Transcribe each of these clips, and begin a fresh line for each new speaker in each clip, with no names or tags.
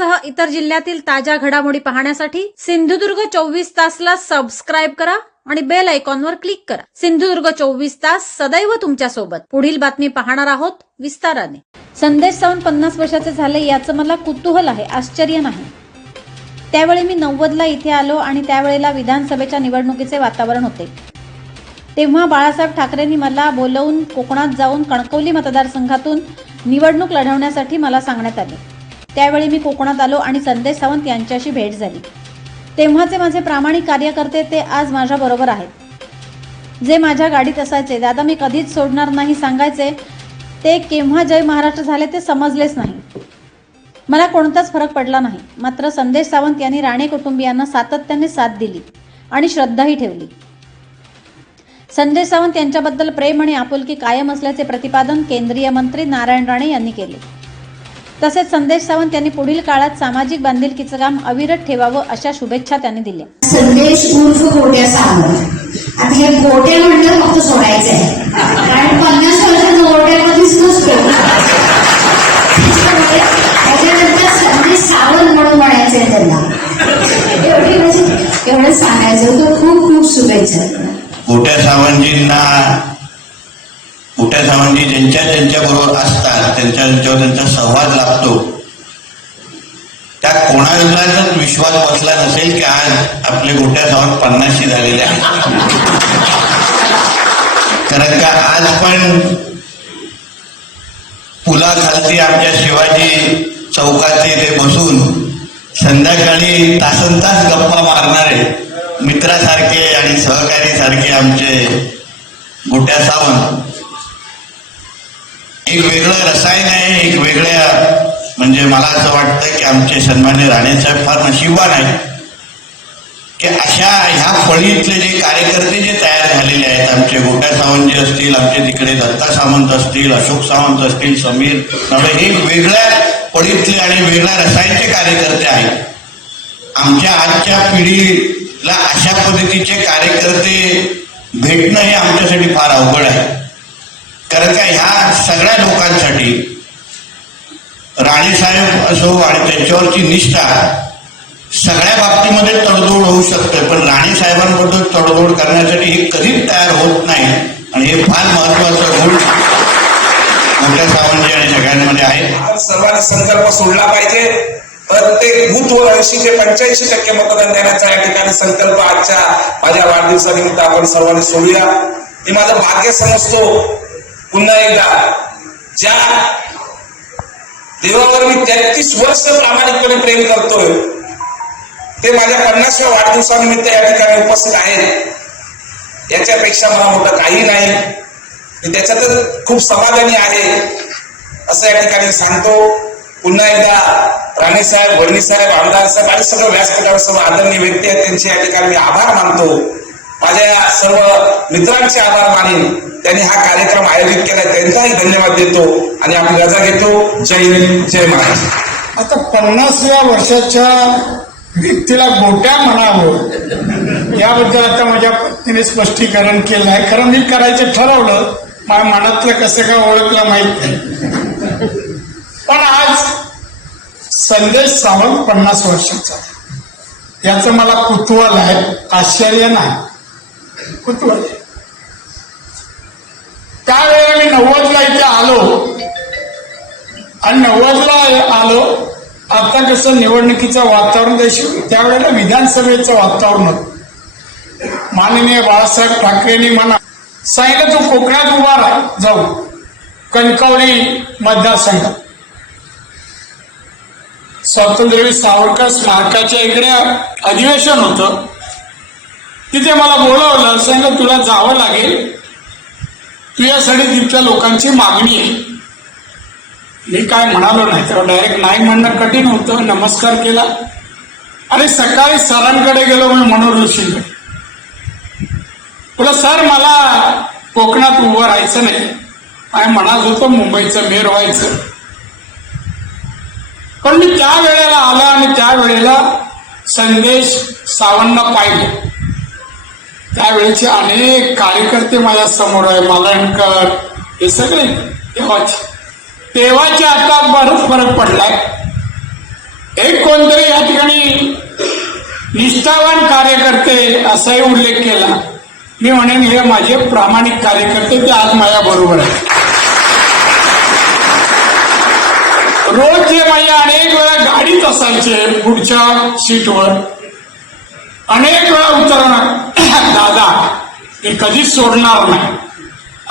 यासह इतर जिल्ह्यातील ताज्या घडामोडी पाहण्यासाठी सिंधुदुर्ग चोवीस तासला सबस्क्राईब करा आणि बेल आयकॉनवर क्लिक करा. सिंधुदुर्ग चोवीस तास सदैव तुमच्यासोबत. पुढील बातमी पाहणार आहोत विस्ताराने. संदेश सावंत पन्नास वर्षाचे झाले याचं मला कुतूहल आहे आश्चर्य नाही. त्यावेळी मी नव्वदला इथे आलो आणि त्यावेळेला विधानसभेच्या निवडणुकीचे वातावरण होते. तेव्हा बाळासाहेब ठाकरेंनी मला बोलवून कोकणात जाऊन कणकवली मतदारसंघातून निवडणूक लढवण्यासाठी मला सांगण्यात आले. त्यावेळी मी कोकणात आलो आणि संदेश सावंत यांच्याशी भेट झाली. तेव्हाचे माझे प्रामाणिक कार्यकर्ते ते आज माझ्याबरोबर आहेत. जे माझ्या गाडीत असायचे दादा मी कधीच सोडणार नाही सांगायचे. ते केव्हा जय महाराष्ट्र झाले ते समजलेच नाही. मला कोणताच फरक पडला नाही. मात्र संदेश सावंत यांनी राणे कुटुंबियांना सातत्याने साथ दिली आणि श्रद्धाही ठेवली. संदेश सावंत यांच्याबद्दल प्रेम आणि आपुलकी कायम असल्याचे प्रतिपादन केंद्रीय मंत्री नारायण राणे यांनी केले. तसेच संदेश सावंत यांनी पुढील काळात सामाजिक बांधिलकीचं काम अविरत ठेवावं अशा शुभेच्छा त्यांनी दिल्या.
संदेश उर्फ गोट्या सावंत आता हे गोट्या म्हणलं फक्त सोडायचं आहे. कारण पन्नास वर्षात गोट्यामध्येच नसतो. त्याच्यामुळे त्याच्यानंतर संदेश सावंत म्हणून म्हणायचंय त्यांना. एवढी म्हणजे एवढं सांगायचं होतं. खूप खूप शुभेच्छा.
मोठ्या सावंतजींना मोठ्या सावंडी म्हणजे ज्यांच्या ज्यांच्या बरोबर असतात त्यांच्या त्यांच्यावर त्यांचा संवाद लागतो त्या कोणालाच विश्वास बसला नसेल की आज आपले गोट्या सावंत पन्नाशी झालेले आहेत. कारण का आज पण पुलाखालती आमच्या शिवाजी चौकाचे ते बसून संध्याकाळी तासन तास गप्पा मारणारे मित्रासारखे आणि सहकारी सारखे आमचे गोट्या सावंत एक वेगळं रसायन आहे एक वेगळ्या म्हणजे मला असं वाटतं की आमचे सन्मान्य राणेसाहेब फार नशिबान आहे की अशा ह्या फळीतले जे कार्यकर्ते जे तयार झालेले आहेत आमचे गोट्या सावंत जे असतील आमचे तिकडे दत्ता सावंत असतील अशोक सावंत असतील समीर नवे हे वेगळ्या फळीतले आणि वेगळ्या रसायनचे कार्यकर्ते आहेत. आमच्या आजच्या पिढीला अशा पद्धतीचे कार्यकर्ते भेटणं हे आमच्यासाठी फार अवघड आहे. कारण का ह्या सगळ्या लोकांसाठी राणेसाहेब असो आणि त्यांच्यावरची निष्ठा सगळ्या बाबतीमध्ये तडजोड होऊ शकते पण राणेसाहेबांबद्दल तडजोड करण्यासाठी हे कधीच तयार होत नाही आणि हे फार महत्वाचं गुण मोठ्या सावंजी आणि सगळ्यांमध्ये आहे.
सर्वांनी संकल्प सोडला पाहिजे. प्रत्येक बूथवर ऐंशी ते पंच्याऐंशी टक्के मतदान देण्याचा या ठिकाणी संकल्प आजच्या माझ्या वाढदिवसानिमित्त आपण सर्वांनी सोडूया. मी माझं भाग्य समजतो. पुन्हा एकदा ज्या देवावर मी तेहतीस वर्ष प्रामाणिकपणे प्रेम करतोय ते माझ्या पन्नासव्या वाढदिवसानिमित्त या ठिकाणी उपस्थित आहेत. याच्यापेक्षा मला मोठं काही नाही. मी त्याच्यातच खूप समाधानी आहे असं या ठिकाणी सांगतो. पुन्हा एकदा राणेसाहेब वडणीसाहेब आमदार साहेब आणि सगळं व्यासपीठावर सर्व आदरणीय व्यक्ती आहेत त्यांचे या ठिकाणी मी आभार मानतो. माझ्या सर्व मित्रांचे आभार मानेन. त्यांनी हा कार्यक्रम आयोजित केला त्यांचाही धन्यवाद देतो आणि आपली रजा घेतो. जय हिंद जय महाराष्ट्र
आता पन्नासव्या वर्षाच्या व्यक्तीला गोट्या म्हणावं याबद्दल आता माझ्या पत्नीने स्पष्टीकरण केलं आहे. खरं मी करायचं ठरवलं माझ्या मनातलं कसं काय ओळखलं माहीत नाही. पण आज संदेश सावंत पन्नास वर्षाचा याचं मला कुतूहल आहे आश्चर्य नाही. कुतूहल. त्यावेळेला मी नव्वदला इथे आलो. आणि नव्वदला आलो आता कसं निवडणुकीचं वातावरण देशील त्यावेळेला विधानसभेचं वातावरण होतं. माननीय बाळासाहेब ठाकरेंनी म्हणा सांगितलं तू कोकणात उभा राहा जाऊ. कणकवली मतदारसंघ. स्वातंत्र्यवीर सावरकर स्मारकाच्या इकडे अधिवेशन होतं. तिथे मला बोलवलं सांगितलं तुला जावं लागेल. तुझ्यासाठी तिथल्या लोकांची मागणी आहे. मी काय म्हणालो नाही तेव्हा डायरेक्ट नाही म्हणणं कठीण होतं. नमस्कार केला. आणि सकाळी सरांकडे गेलो मी मनोहर ऋषींकडे बोला सर मला कोकणात उभं राहायचं नाही. आणि म्हणत होतं मुंबईचं मेर व्हायचं. पण मी त्या वेळेला आला आणि त्या वेळेला संदेश सावंत पाहिजे त्यावेळेचे अनेक कार्यकर्ते माझ्यासमोर आहे मालणकर हे सगळे. तेव्हाचे तेव्हाच्या आता बरंच फरक पडलाय. एक कोणतरी या ठिकाणी निष्ठावान कार्यकर्ते असाही उल्लेख केला. मी म्हणेन हे माझे प्रामाणिक कार्यकर्ते ते आज माझ्या बरोबर आहेत. रोज जे माझे अनेक वेळा गाडीत असायचे पुढच्या सीटवर अनेक वेळा उतरणार ते कधीच सोडणार नाही.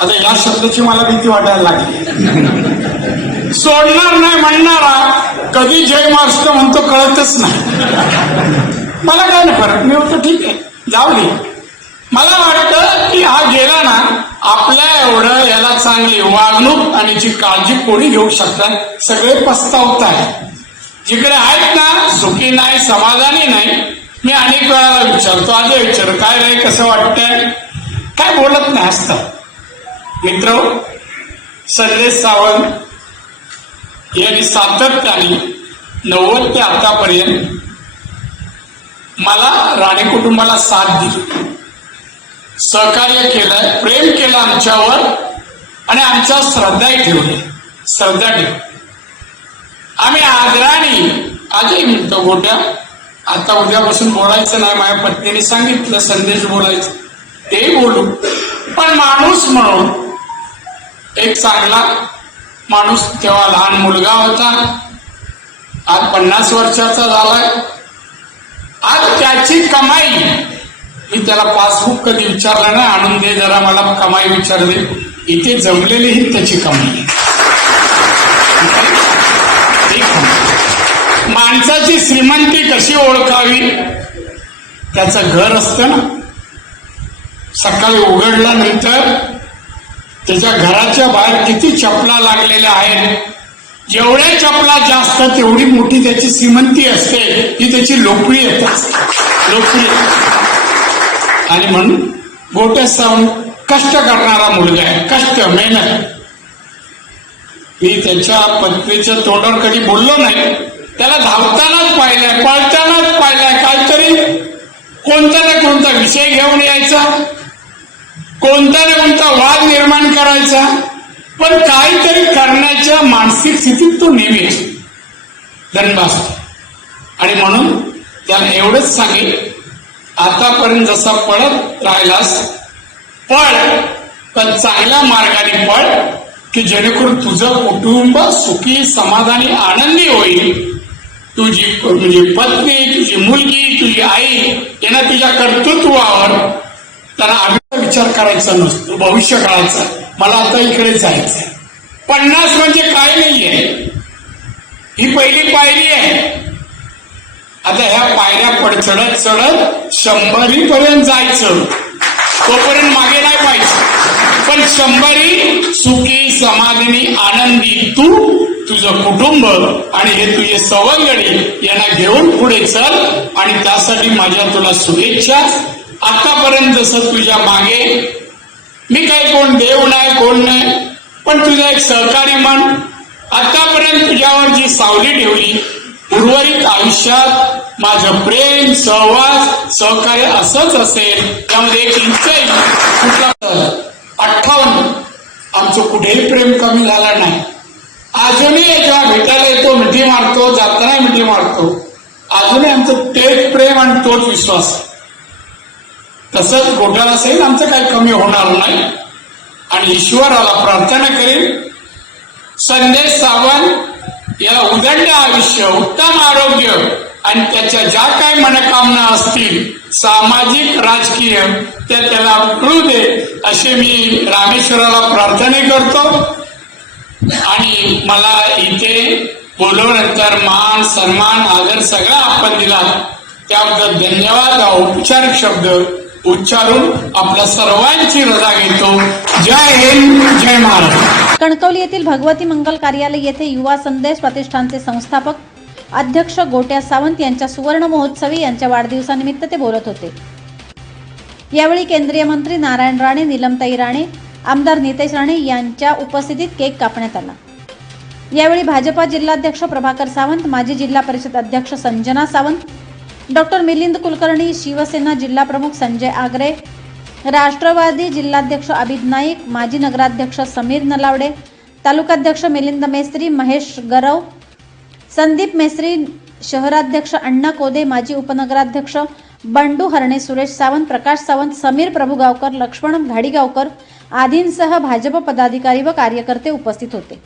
आता या शब्दाची मला भीती वाटायला लागली. सोडणार नाही म्हणणारा कधी जय महाराष्ट्र म्हणतो कळतच नाही. मला काय नाही फरक. मी होतो ठीक आहे. जाऊ दे. मला वाटतं की हा गेला ना आपल्या एवढं याला चांगली वागणूक आणि जी काळजी कोणी घेऊ शकतात सगळे पस्तावताय जिकडे आहेत ना सुखी नाही समाधानी नाही. मी अनेक वेळाला विचारतो आधी विचार काय रे कसं वाटतंय? काय बोलत नाही असतं. मित्र संदेश सावंत यांनी सातत्याने नव्वद ते आतापर्यंत मला राणे कुटुंबाला साथ दिली. सहकार्य केलंय प्रेम केलं आमच्यावर आणि आमच्या श्रद्धाही ठेवली. श्रद्धा ठेवली. आम्ही आदराने आजही म्हणतो गोट्या आता उद्यापासून बोलायचं नाही माझ्या पत्नीने सांगितलं संदेश बोलायचं. ते बोलू पण माणूस म्हणून एक चांगला माणूस तेव्हा लहान मुलगा होता. आज पन्नास वर्षाचा झालाय. आज त्याची कमाई मी त्याला पासबुक कधी विचारलं नाही आणून दे जरा मला कमाई विचारले. इथे जमलेली ही त्याची कमाई. माणसाची श्रीमंती कशी ओळखावी? त्याचं घर असतं ना. सकाळी उघडल्यानंतर त्याच्या घराच्या बाहेर किती चपला लागलेल्या आहेत. जेवढ्या चपला जास्त तेवढी मोठी त्याची श्रीमंती असते ही त्याची लोकप्रियता असते लोकप्रिय. आणि म्हणून गोटे सावंत कष्ट करणारा मुलगा आहे कष्ट मेहनत. मी त्याच्या पत्नीच्या तोंडावर कधी बोललो नाही. त्याला धावतानाच पाहिलंय पळतानाच पाहिलंय. काहीतरी कोणता ना कोणता विषय घेऊन यायचा. कोणता ना कोणता वाद निर्माण करायचा पण काहीतरी करण्याच्या मानसिक स्थितीत तो नेहमी असतो आणि म्हणून त्याला एवढंच सांगेल आतापर्यंत जसा पळत राहिलास पळ पण चांगल्या मार्गाने पळ की जेणेकरून तुझं कुटुंब सुखी समाधानी आनंदी होईल. तुझी म्हणजे पत्नी तुझी मुलगी तुझी आई यांना तुझ्या कर्तृत्वावर त्यांना आम्ही विचार करायचा नसतो भविष्य काळाचा. मला आता इकडे जायचंय. पन्नास म्हणजे काय नाहीये? ही पहिली पायरी आहे. आता ह्या पायऱ्या पड चढत चढत शंभरी पर्यंत जायचं. तोपर्यंत मागे नाही पाहिजे पण शंभरी सुखी समाधानी आनंदी तू तुझं कुटुंब आणि हे तुझे सवंगडी यांना घेऊन पुढे चल आणि त्यासाठी माझ्या तुला शुभेच्छा. आतापर्यंत जसं तुझ्या मागे. मी काय कोण देव नाही कोण नाही पण तुझा एक सहकारी मन आतापर्यंत तुझ्यावर जी सावली ठेवली उर्वरित आयुष्यात माझं प्रेम सहवास सहकार्य असंच असेल. त्यामध्ये एक इंचही कुठला अठ्ठावन्न. आमचं कुठेही प्रेम कमी झाला नाही. अजूनही जेव्हा भेटायला येतो मिठी मारतो जाताना मिठी मारतो. अजूनही आमचं तेच प्रेम आणि तोच विश्वास. आहे. तसंच गोठाला असेल आमचं काही कमी होणार नाही. आणि ईश्वराला प्रार्थना करेन संदेश सावंत याला उदंड आयुष्य उत्तम आरोग्य आणि त्याच्या ज्या काय मनकामना असतील सामाजिक राजकीय त्या त्याला कळू दे असे मी रामेश्वराला प्रार्थना करतो. आणि मला इथे बोलवल्यानंतर मान सन्मान आदर सगळा आपण दिला. त्याबद्दल धन्यवाद. हा औपचारिक शब्द उच्चारून आपल्या सर्वांची रजा घेतो. जय हिंद जय महाराष्ट्र
कणकवली येथील भगवती मंगल कार्यालय येथे युवा संदेश प्रतिष्ठानचे संस्थापक अध्यक्ष गोट्या सावंत यांच्या सुवर्ण महोत्सवी यांच्या वाढदिवसानिमित्त ते बोलत होते. यावेळी केंद्रीय मंत्री नारायण राणे निलमताई राणे आमदार नितेश राणे यांच्या उपस्थितीत केक कापण्यात आला. यावेळी भाजपा जिल्हाध्यक्ष प्रभाकर सावंत माजी जिल्हा परिषद अध्यक्ष संजना सावंत डॉक्टर मिलिंद कुलकर्णी शिवसेना जिल्हाप्रमुख संजय आगरे राष्ट्रवादी जिल्हाध्यक्ष अभिद नाईक माजी नगराध्यक्ष समीर नलावडे तालुकाध्यक्ष मिलिंद मेस्त्री महेश गरव संदीप मेस्त्री शहराध्यक्ष अण्णा कोदे माजी उपनगराध्यक्ष बंडू हरणे सुरेश सावंत प्रकाश सावंत समीर प्रभुगावकर लक्ष्मण घाडीगावकर आदींसह भाजप पदाधिकारी व कार्यकर्ते उपस्थित होते.